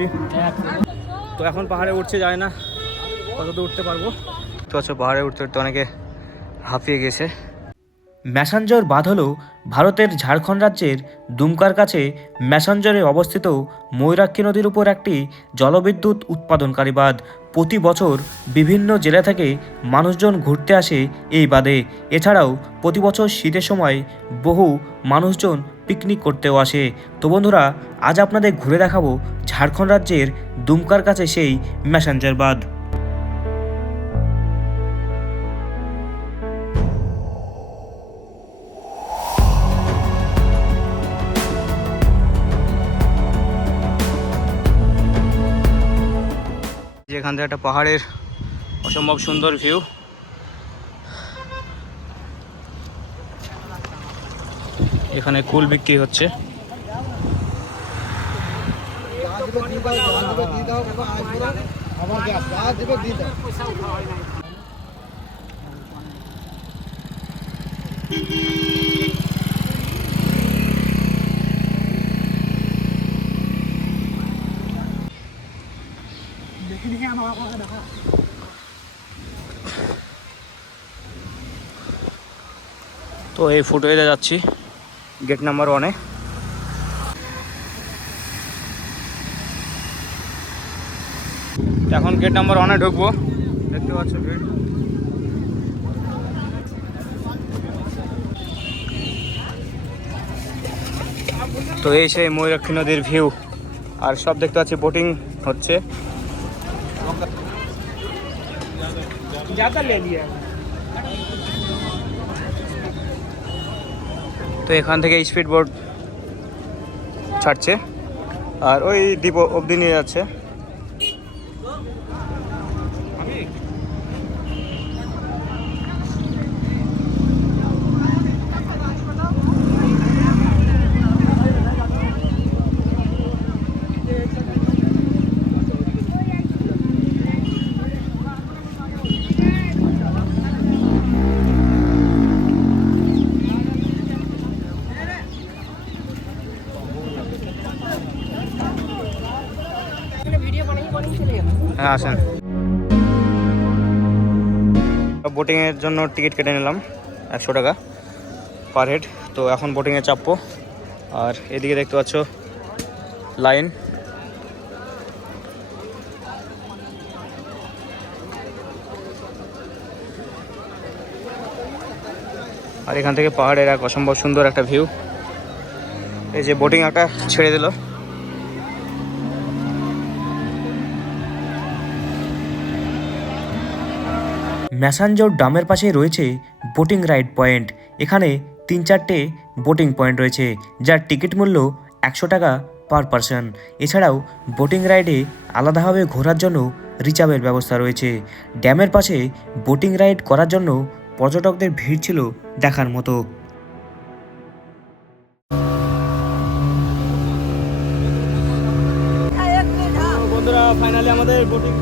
যাচ্ছি তো এখন পাহাড়ে উঠছে যায় না। কত দূর উঠতে পারব? তো আচ্ছা পাহাড়ে উঠতে উঠতে অনেকে হাঁপিয়ে গেছে। ম্যাসাঞ্জর বাঁধ হল ভারতের ঝাড়খণ্ড রাজ্যের দুমকার কাছে। ম্যাসাঞ্জরে অবস্থিত ময়ূরাক্ষী নদীর উপর একটি জলবিদ্যুৎ উৎপাদনকারী বাঁধ। প্রতি বছর বিভিন্ন জেলা থেকে মানুষজন ঘুরতে আসে এই বাঁধে। এছাড়াও প্রতি বছর শীতের সময় বহু মানুষজন পিকনিক করতেও আসে। তো বন্ধুরা, আজ আপনাদের ঘুরে দেখাবো ঝাড়খণ্ড রাজ্যের দুমকার কাছে সেই ম্যাসাঞ্জর বাঁধ এখান থেকে একটা পাহাড়ের অসম্ভব সুন্দর ভিউ এখানে কুল বিক্রি হচ্ছে। তো এই ফুটওয়েতে যাচ্ছি। গেট নাম্বার ওয়ানে। এখন গেট নাম্বার ওয়ানে ঢুকবো। দেখতে পাচ্ছ গেট তো এই সেই ময়ূরাক্ষী নদীর ভিউ। আর সব দেখতে পাচ্ছি বোটিং হচ্ছে। তো এখান থেকে স্পিড বোট ছাড়ছে। আর ওই দ্বীপ অবধি নিয়ে যাচ্ছে হ্যাঁ আসেন। বোটিংয়ের জন্য টিকিট কেটে নিলাম, একশো টাকা পার হেড তো এখন বোটিংয়ে চাপবো। আর এদিকে দেখতে পাচ্ছ লাইন আর এখান থেকে পাহাড়ের এক অসম্ভব সুন্দর একটা ভিউ এই যে বোটিং একটা ছেড়ে দিল। ম্যাসাঞ্জোর ডামের পাশে রয়েছে বোটিং রাইড পয়েন্ট। এখানে তিন চারটে বোটিং পয়েন্ট রয়েছে যার টিকিট মূল্য একশো টাকা পার পারসন। এছাড়াও বোটিং রাইডে আলাদাভাবে ঘোরার জন্য রিচার্জের ব্যবস্থা রয়েছে। ড্যামের পাশে বোটিং রাইড করার জন্য পর্যটকদের ভিড় ছিল দেখার মতো। বন্ধুরা ফাইনালি আমাদের বোটিং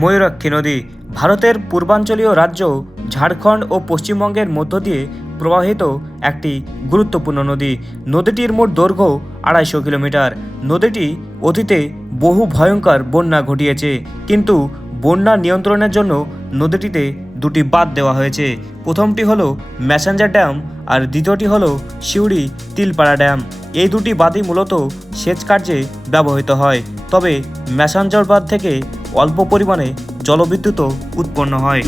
ময়ূরাক্ষী নদী ভারতের পূর্বাঞ্চলীয় রাজ্য ঝাড়খণ্ড ও পশ্চিমবঙ্গের মধ্য দিয়ে প্রবাহিত একটি গুরুত্বপূর্ণ নদী। নদীটির মোট দৈর্ঘ্য আড়াইশো কিলোমিটার। নদীটি অতীতে বহু ভয়ঙ্কর বন্যা ঘটিয়েছে। কিন্তু বন্যা নিয়ন্ত্রণের জন্য নদীটিতে দুটি বাদ দেওয়া হয়েছে। প্রথমটি হলো ম্যাসেঞ্জার ড্যাম আর দ্বিতীয়টি হলো সিউড়ি তিলপাড়া ড্যাম। এই দুটি বাদই মূলত সেচ কার্যে ব্যবহৃত হয়, তবে ম্যাসাঞ্জর বাদ থেকে অল্প পরিমাণে জলবিদ্যুৎও উৎপন্ন হয়।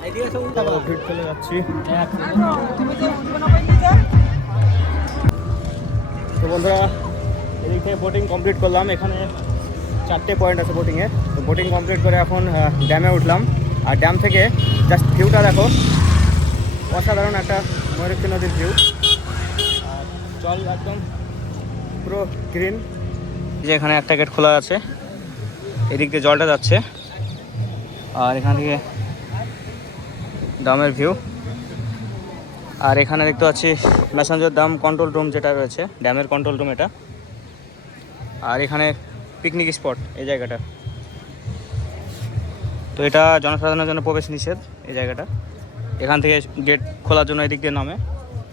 ভিড় চলে যাচ্ছি। তো বন্ধুরা এদিক থেকে বোটিং কমপ্লিট করলাম। এখানে চারটে পয়েন্ট আছে বোটিংয়ে তো বোটিং কমপ্লিট করে এখন ড্যামে উঠলাম। আর ড্যাম থেকে জাস্ট ভিউটা দেখো। অসাধারণ একটা ময়ূরক্ষী নদীর ভিউ আর জল একদম পুরো গ্রিন যে এখানে একটা গেট খোলা আছে। এদিক দিয়ে জলটা যাচ্ছে। আর এখান থেকে ডামের ভিউ আর এখানে দেখতে পাচ্ছি ম্যাসেঞ্জার দাম কন্ট্রোল রুম যেটা রয়েছে ড্যামের কন্ট্রোল রুম এটা। আর এখানে পিকনিক স্পট এই জায়গাটা। তো এটা জনসাধারণের জন্য প্রবেশ নিষেধ এই জায়গাটা। এখান থেকে গেট খোলার জন্য এদিক দিয়ে নামে।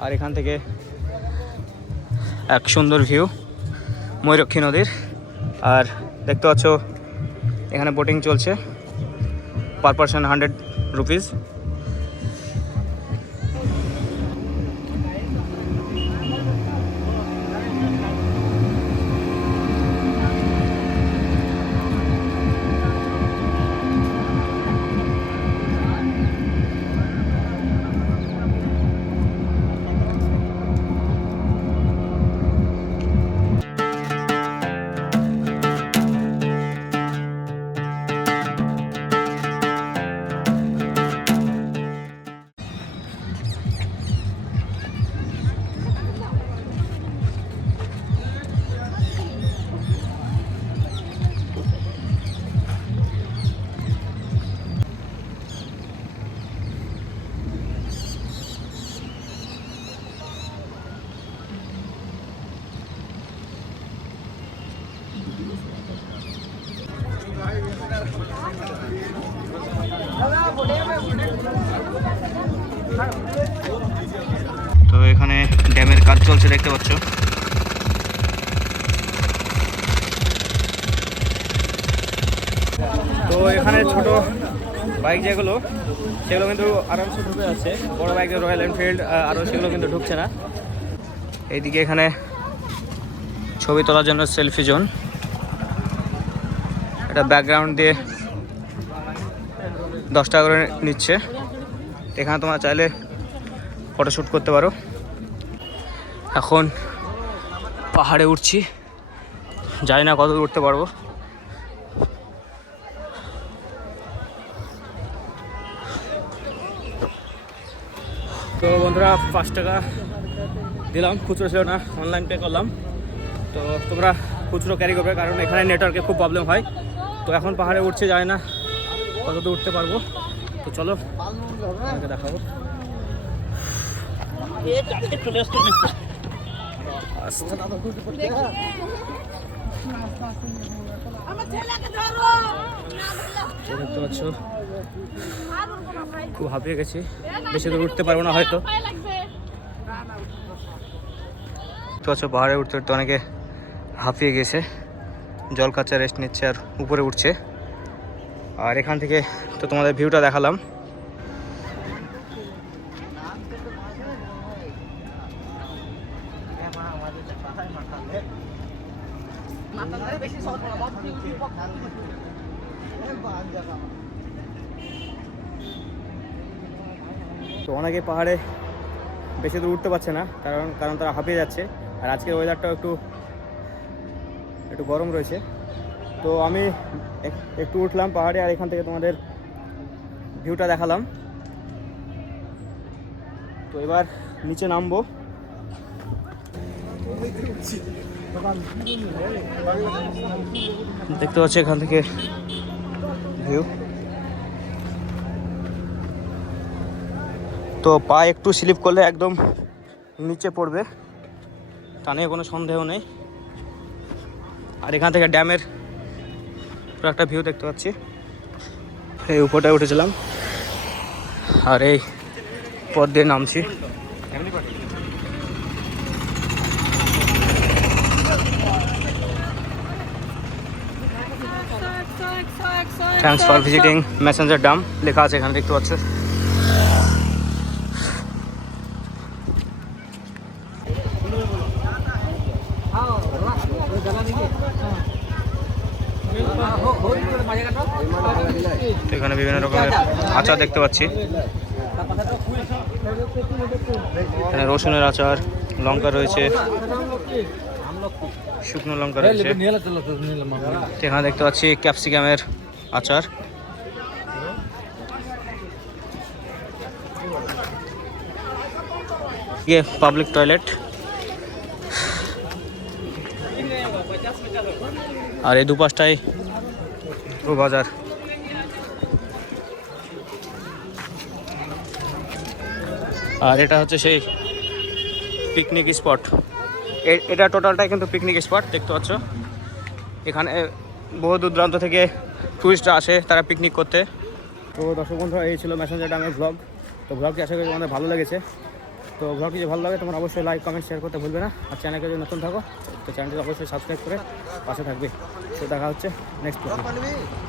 আর এখান থেকে এক সুন্দর ভিউ ময়ূরক্ষী নদীর। আর দেখতে পাচ্ছ, এখানে বোটিং চলছে। পার পারসন হান্ড্রেড রুপিস দেখতে পাচ্ছ? তো এখানে ছোট বাইক যেগুলো, সেগুলো কিন্তু আরামসে ঢুকে আছে বড় বাইক রয়্যাল এনফিল্ড আরও সেগুলো কিন্তু ঢুকছে না। এইদিকে এখানে ছবি তোলার জন্য সেলফি জোন এটা ব্যাকগ্রাউন্ড দিয়ে দশ টাকা করে নিচ্ছে। এখানে তোমরা চাইলে ফটোশ্যুট করতে পারো। এখন পাহাড়ে উঠছি। জানি না কত উঠতে পারব। তো বন্ধুরা, পাঁচ টাকা দিলাম, খুচরো ছিল না অনলাইন পে করলাম। তো তোমরা খুচরো ক্যারি করবে, কারণ এখানে নেটওয়ার্কে খুব প্রবলেম হয়। তো এখন পাহাড়ে উঠছে যায় না কত দূর উঠতে পারব। তো চলো দেখাবো। আমার দেখতে পাচ্ছ? খুব হাঁপিয়ে গেছি। বেশি দূর উঠতে পারব না হয়তো। দেখতে পাচ্ছ পাহাড়ে উঠতে উঠতে অনেকে হাঁপিয়ে গেছে। জল কাচ্চা রেস্ট নিচ্ছে আর উপরে উঠছে। আর এখান থেকে তো তোমাদের ভিউটা দেখালাম। তো অনেকে পাহাড়ে বেশি দূর উঠতে পারছে না, কারণ কারণ তারা হাঁপিয়ে যাচ্ছে। আর আজকের ওয়েদারটাও একটু একটু গরম রয়েছে। তো আমি এক- একটু উঠলাম পাহাড়ে আর এখান থেকে তোমাদের ভিউটা দেখালাম। তো এবার নিচে নামবো। দেখতে পাচ্ছি এখান থেকে ভিউ তো পা একটু স্লিপ করলে একদম নিচে পড়বে তা নিয়ে কোনো সন্দেহ নেই। আর এখান থেকে ড্যামের পুরো একটা ভিউ দেখতে পাচ্ছি। এই উপরটায় উঠেছিলাম। আর এই পথ দিয়ে নামছি। Thanks for visiting Messenger Dam লেখা আছে এখানে, দেখতে পাচ্ছ? এখানে বিভিন্ন রকমের আচার দেখতে পাচ্ছি। এখানে রসুনের আচার, লঙ্কা রয়েছে, শুকনো লঙ্কা রয়েছে। এখানে দেখতে পাচ্ছি ক্যাপসিকামের আচার। ইয়ে পাবলিক টয়লেট আর এই দুপাশটাই পুরো বাজার। আর এটা হচ্ছে সেই পিকনিক স্পট এটা টোটালটাই কিন্তু পিকনিক স্পট দেখতে পাচ্ছ। এখানে, বহু দূর দূরান্ত থেকে টুরিস্টরা আসে, তারা পিকনিক করতে। তো দর্শক বন্ধু এই ছিল ম্যাসেঞ্জার ড্যামের ব্লগ তো ব্লগটি আশা করি তোমাদের ভালো লেগেছে। তো ব্লগটি যদি ভালো লাগে, তোমার অবশ্যই লাইক কমেন্ট শেয়ার করতে ভুলবে না। আর চ্যানেলকে যদি নতুন থাকো, তো চ্যানেলটি অবশ্যই সাবস্ক্রাইব করে পাশে থাকবে। তো দেখা হচ্ছে নেক্সট